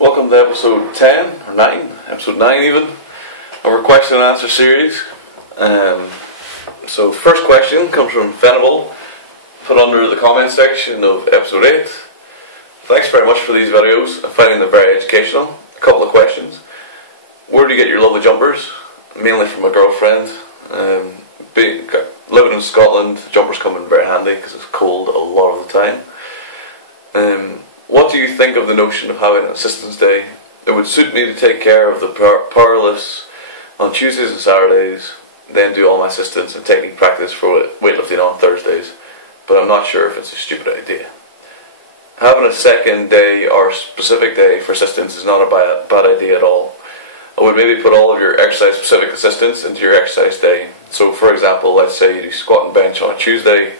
Welcome to episode 10, or 9, episode 9 even, of our question and answer series. So first question comes from Venable, put under the comment section of episode 8. Thanks very much for these videos, I'm finding them very educational. A couple of questions. Where do you get your lovely jumpers? Mainly from my girlfriend. Living in Scotland, jumpers come in very handy because it's cold a lot of the time. What do you think of the notion of having an assistance day? It would suit me to take care of the powerlifts on Tuesdays and Saturdays, then do all my assistance and technique practice for weightlifting on Thursdays, but I'm not sure if it's a stupid idea. Having a second day or specific day for assistance is not a bad idea at all. I would maybe put all of your exercise specific assistance into your exercise day. So for example, let's say you do squat and bench on a Tuesday,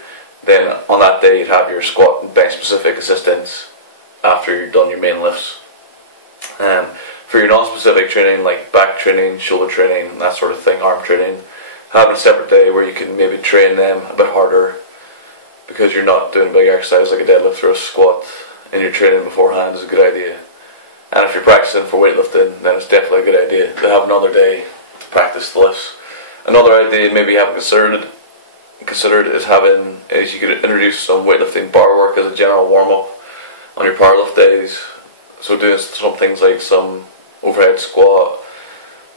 then on that day you'd have your squat and bench specific assistance after you've done your main lifts. For your non-specific training like back training, shoulder training, that sort of thing, arm training, having a separate day where you can maybe train them a bit harder because you're not doing a big exercise like a deadlift or a squat and you're training beforehand is a good idea. And if you're practicing for weightlifting, then it's definitely a good idea to have another day to practice the lifts. Another idea maybe you haven't considered is you could introduce some weightlifting bar work as a general warm-up on your powerlift days. So doing some things like some overhead squat,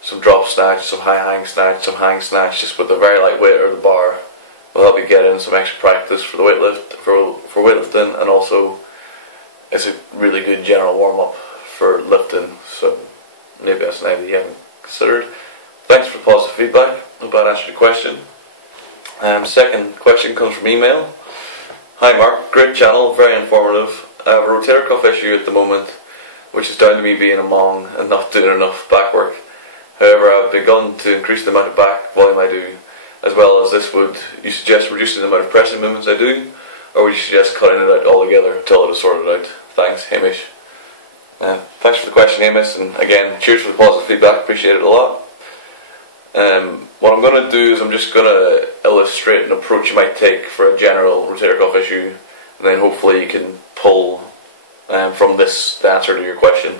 some drop snatch, some high hang snatch, some hang snatch, just with a very light weight or the bar will help you get in some extra practice for the for weightlifting, and also it's a really good general warm up for lifting. So maybe that's an idea you haven't considered. Thanks for the positive feedback. Hope that answered your question. Second question comes from email. Hi Mark, great channel, very informative. I have a rotator cuff issue at the moment, which is down to me being a Hmong and not doing enough back work. However, I've begun to increase the amount of back volume I do, as well as this. Would you suggest reducing the amount of pressing movements I do, or would you suggest cutting it out altogether until it is sorted out? Thanks, Hamish. Thanks for the question, Hamish, and again, cheers for the positive feedback, appreciate it a lot. What I'm going to do is I'm just going to illustrate an approach you might take for a general rotator cuff issue, and then hopefully you can pull from this the answer to your question.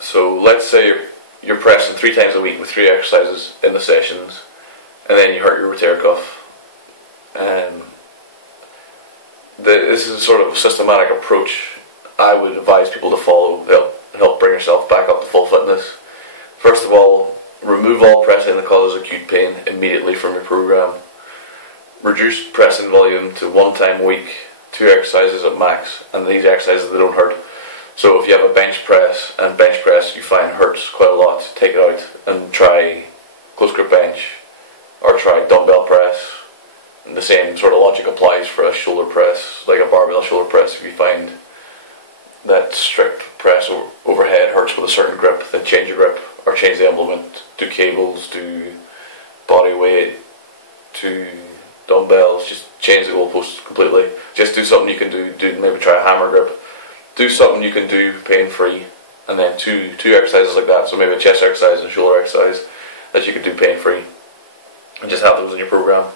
So let's say you're pressing 3 times a week with 3 exercises in the sessions, and then you hurt your rotator cuff. This is a sort of a systematic approach I would advise people to follow to help bring yourself back up to full fitness. First of all, remove all pressing that causes acute pain immediately from your program. Reduce pressing volume to 1 time a week, 2 exercises at max, and these exercises they don't hurt. So if you have a bench press and bench press you find hurts quite a lot, take it out and try close grip bench or try dumbbell press. And the same sort of logic applies for a shoulder press, like a barbell shoulder press. If you find that strict press overhead hurts with a certain grip, then change your grip or change the implement. Do cables, do body weight, to dumbbells, just change the goalposts completely. Just do something you can do maybe try a hammer grip. Do something you can do pain-free, and then two exercises like that, so maybe a chest exercise and a shoulder exercise that you can do pain-free, and just have those in your program.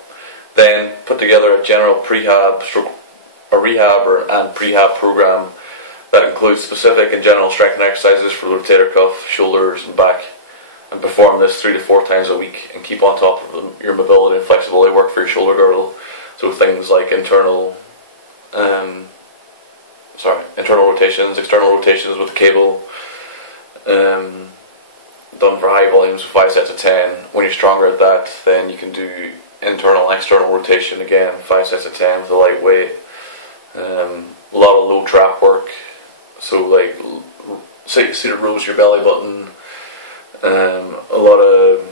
Then put together a general rehab and prehab program that includes specific and general strengthening exercises for the rotator cuff, shoulders and back, and perform this 3 to 4 times a week, and keep on top of your mobility and flexibility work for your shoulder girdle. So things like internal rotations, external rotations with the cable, done for high volumes with 5 sets of 10. When you're stronger at that, then you can do internal and external rotation again, 5 sets of 10 with a light weight. A lot of low trap work, so like seated rows your belly button. A lot of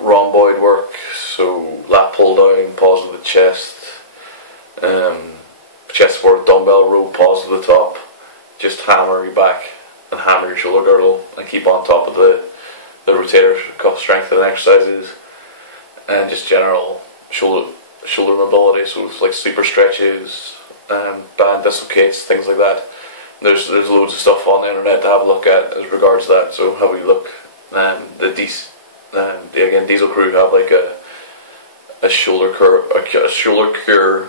rhomboid work, so lat pull down, pause with the chest, chest support, dumbbell row, pause to the top. Just hammer your back and hammer your shoulder girdle and keep on top of the rotator cuff strengthening exercises, and just general shoulder mobility, so it's like sleeper stretches, band dislocates, things like that. There's loads of stuff on the internet to have a look at as regards to that, so have a look. Diesel Crew have like a shoulder cure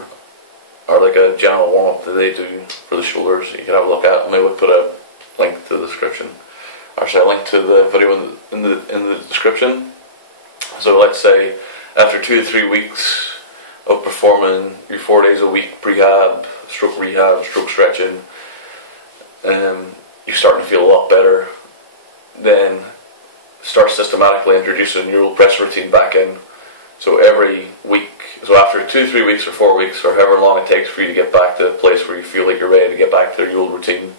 or like a general warm up that they do for the shoulders that you can have a look at, and they would put a link to the description, or sorry, a link to the video in the description. So let's say after 2 to 3 weeks of performing your 4 days a week prehab, stroke stretching, you're starting to feel a lot better. Then start systematically introducing your old press routine back in. So every week, so after 2 to 3 weeks or 4 weeks, or however long it takes for you to get back to a place where you feel like you're ready to get back to your old routine,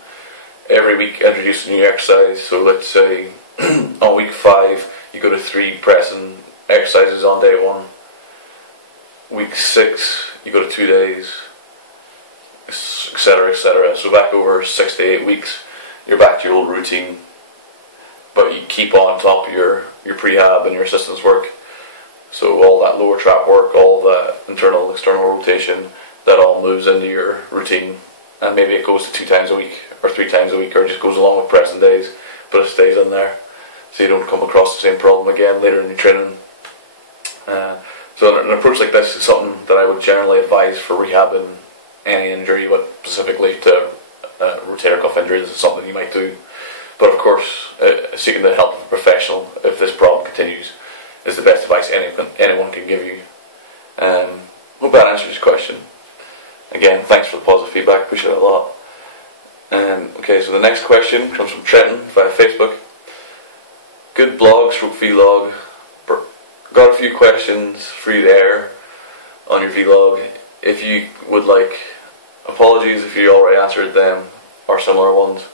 every week introduce a new exercise. So let's say on week 5 you go to 3 pressing exercises on day 1. Week 6 you go to 2 days, etc, etc. So back over 6 to 8 weeks you're back to your old routine, but you keep on top of your prehab and your assistance work. So all that lower trap work, all the internal external rotation, that all moves into your routine, and maybe it goes to 2 times a week or 3 times a week, or just goes along with pressing days, but it stays in there so you don't come across the same problem again later in your training. So an approach like this is something that I would generally advise for rehabbing any injury, but specifically to rotator cuff injuries is something you might do. But of course, seeking the help of a professional if this problem continues is the best advice anyone can give you. Hope that answers your question. Again, thanks for the positive feedback, appreciate it a lot. Okay, so the next question comes from Trenton via Facebook. Good blog, vlog. Got a few questions for you to air on your vlog. If you would like, apologies if you already answered them or similar ones.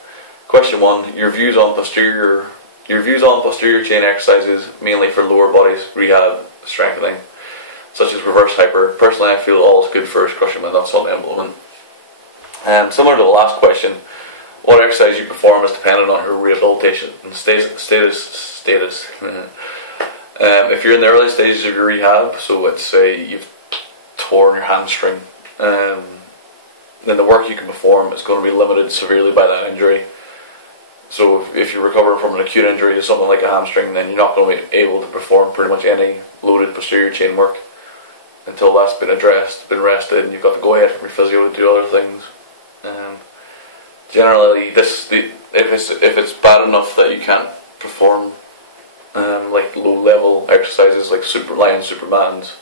Question 1: your views on posterior chain exercises, mainly for lower body rehab strengthening, such as reverse hyper. Personally, I feel all is good for crushing my nuts on implement. Similar to the last question, what exercise you perform is dependent on your rehabilitation and status. If you're in the early stages of your rehab, so let's say you've torn your hamstring, then the work you can perform is going to be limited severely by that injury. So if you're recovering from an acute injury to something like a hamstring, then you're not going to be able to perform pretty much any loaded posterior chain work until that's been addressed, been rested, and you've got to go ahead from your physio to do other things. Generally, if it's bad enough that you can't perform like low level exercises like lying supermans,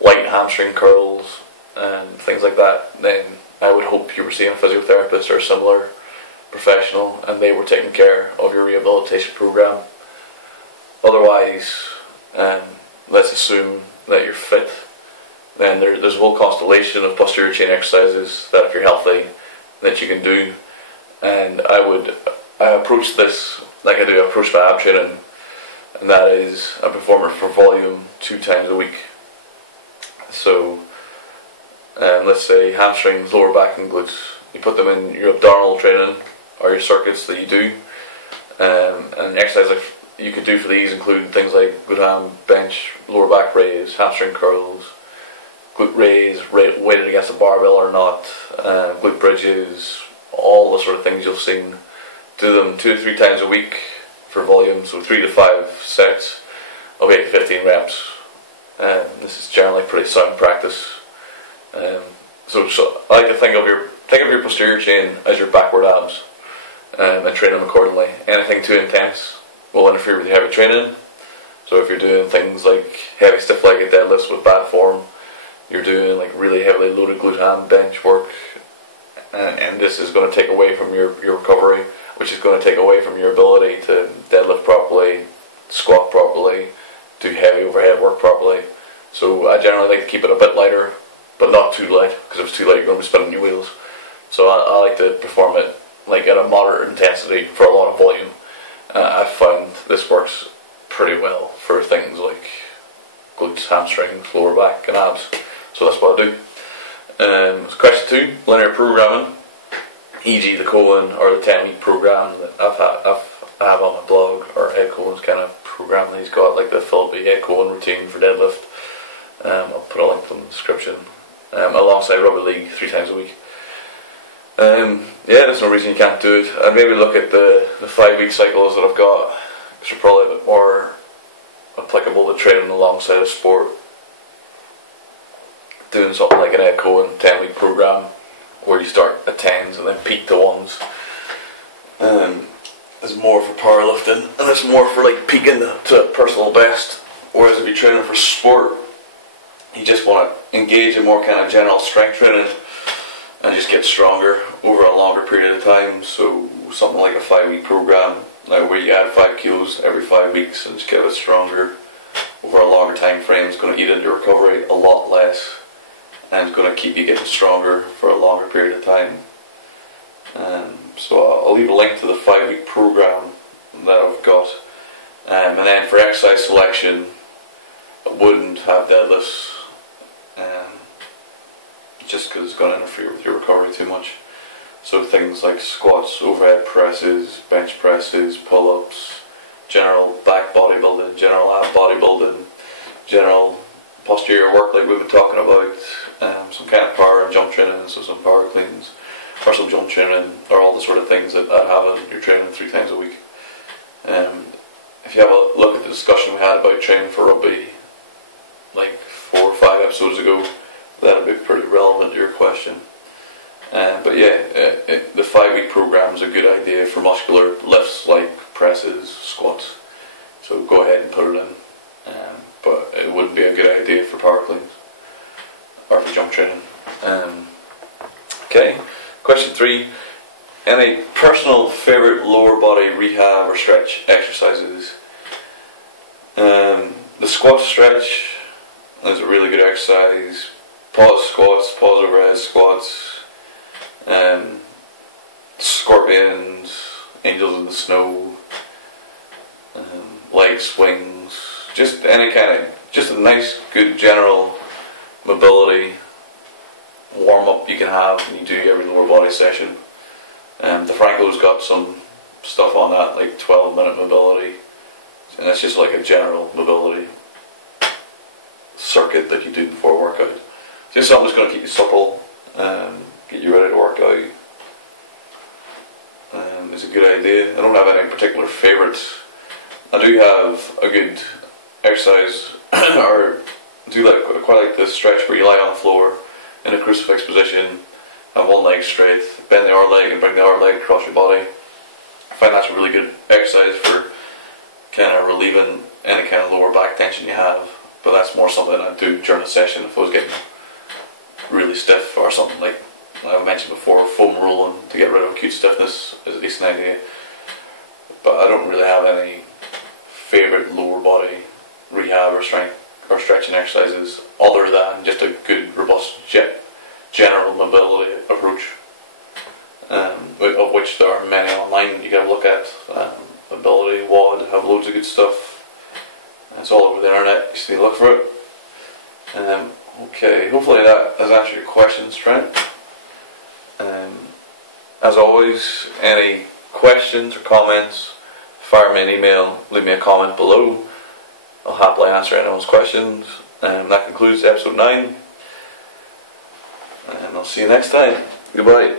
light hamstring curls, and things like that, then I would hope you were seeing a physiotherapist or a similar professional and they were taking care of your rehabilitation program. Otherwise, let's assume that you're fit, then there's a whole constellation of posterior chain exercises that if you're healthy that you can do. And I approach this like I do approach my ab training, and that is I perform it for volume 2 times a week. So let's say hamstrings, lower back and glutes, you put them in your abdominal training or your circuits that you do, and exercises like you could do for these include things like glute ham bench, lower back raise, hamstring curls, glute raise weighted against a barbell or not, glute bridges, all the sort of things you've seen. Do them 2 to 3 times a week for volume, so 3 to 5 sets of 8 to 15 reps. This is generally pretty sound practice. So I like to think of your posterior chain as your backward abs, and train them accordingly. Anything too intense will interfere with your heavy training. So if you're doing things like heavy stiff-legged deadlifts with bad form, you're doing like really heavily loaded glute ham bench work, and this is going to take away from your recovery, which is going to take away from your ability to deadlift properly, squat properly, do heavy overhead work properly. So I generally like to keep it a bit lighter, but not too light, because if it's too light you're going to be spinning your wheels. So I like to perform it like at a moderate intensity for a lot of volume. I've found this works pretty well for things like glutes, hamstrings, lower back and abs. So that's what I do. So question 2, linear programming, e.g. the Cohen or the 10-week program that I have on my blog, or Ed Cohen's kind of program that he's got, like the Philip Ed Cohen routine for deadlift. I'll put a link in the description. Alongside rugby league 3 times a week. Yeah, there's no reason you can't do it. I'd maybe look at the 5-week cycles that I've got, which are probably a bit more applicable to training alongside a sport. doing something like an Ed Cohen 10-week program where you start at 10s and then peak to 1s. It's more for powerlifting, and it's more for like peaking to personal best. Whereas if you're training for sport, you just want to engage in more kind of general strength training and just get stronger over a longer period of time. So something like a 5-week program, like where you add 5 kilos every 5 weeks and just get a bit stronger over a longer time frame, is going to eat into your recovery a lot less, and it's going to keep you getting stronger for a longer period of time. So I'll leave a link to the 5-week program that I've got. And then for exercise selection, I wouldn't have deadlifts, just because it's going to interfere with your recovery too much. So things like squats, overhead presses, bench presses, pull-ups, general back bodybuilding, general ab bodybuilding, general posterior work like we've been talking about, some kind of power and jump training, so some power cleans, or some jump training, or all the sort of things that have in your training 3 times a week. If you have a look at the discussion we had about training for rugby like 4 or 5 episodes ago, that'll be pretty relevant to your question. But yeah, the 5-week program is a good idea for muscular lifts like presses, squats, so go ahead and put it in. But it wouldn't be a good idea for power cleans or for jump training. Okay, question 3. Any personal favourite lower body rehab or stretch exercises? The squat stretch is a really good exercise. Pause squats, pause overhead squats, scorpions, angels in the snow, leg swings, just any kind of, just a nice good general mobility warm up you can have when you do every lower body session. The Franco's got some stuff on that, like 12-minute mobility, and it's just like a general mobility circuit that you do before a workout. Just something that's going to keep you supple, get you ready to work out. It's a good idea. I don't have any particular favourites. I do have a good exercise, or do quite like the stretch where you lie on the floor in a crucifix position, have one leg straight, bend the other leg and bring the other leg across your body. I find that's a really good exercise for kind of relieving any kind of lower back tension you have, but that's more something I'd do during a session if I was getting really stiff, or something like I mentioned before, foam rolling to get rid of acute stiffness is a decent idea. But I don't really have any favourite lower body rehab or strength or stretching exercises other than just a good robust general mobility approach, of which there are many online you can look at. Mobility WOD have loads of good stuff. It's all over the internet, you just need to look for it. Okay, hopefully that has answered your questions, Trent. As always, any questions or comments, fire me an email, leave me a comment below. I'll happily answer anyone's questions. That concludes episode 9, and I'll see you next time. Goodbye.